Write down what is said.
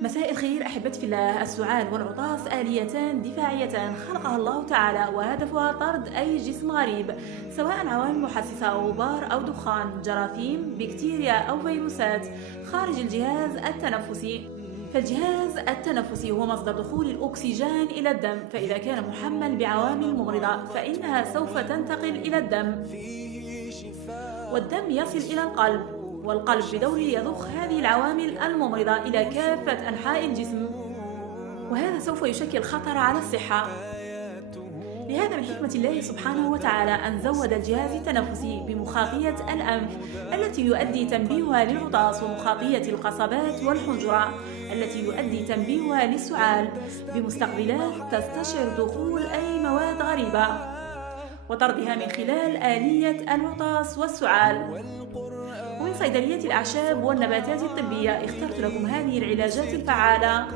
مساء الخير أحبتي في الله. السعال والعطاس آليتان دفاعيتان خلقها الله تعالى، وهدفها طرد أي جسم غريب، سواء عوامل محسسة أو غبار أو دخان، جراثيم، بكتيريا أو فيروسات خارج الجهاز التنفسي. فالجهاز التنفسي هو مصدر دخول الأكسجين إلى الدم، فإذا كان محمل بعوامل ممرضة فإنها سوف تنتقل إلى الدم، والدم يصل إلى القلب، والقلب بدوره يضخ هذه العوامل الممرضة إلى كافة أنحاء الجسم، وهذا سوف يشكل خطر على الصحة. لهذا من حكمة الله سبحانه وتعالى أن زود الجهاز التنفسي بمخاطية الأنف التي يؤدي تنبيهها للعطاس، ومخاطية القصبات والحنجرة التي يؤدي تنبيهها للسعال، بمستقبلات تستشعر دخول أي مواد غريبة، وطردها من خلال آلية العطاس والسعال. ومن صيدلية الأعشاب والنباتات الطبية اخترت لكم هذه العلاجات الفعالة.